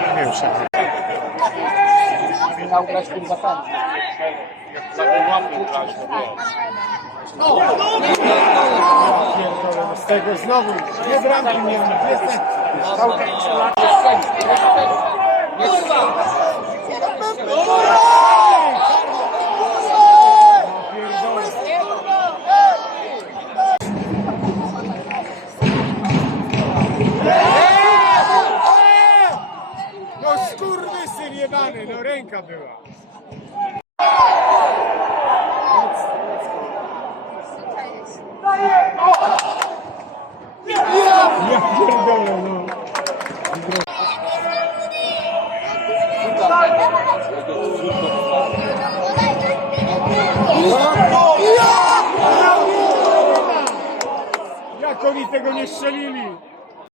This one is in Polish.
Nie wiem, szefie. Miał grać kurwa tam. Pierdolę, no z tego znowu dwie bramki miałem, dwie se- No skurwysyn jebany, no ręka była. Ja pierdolę, no. Jak oni tego nie strzelili?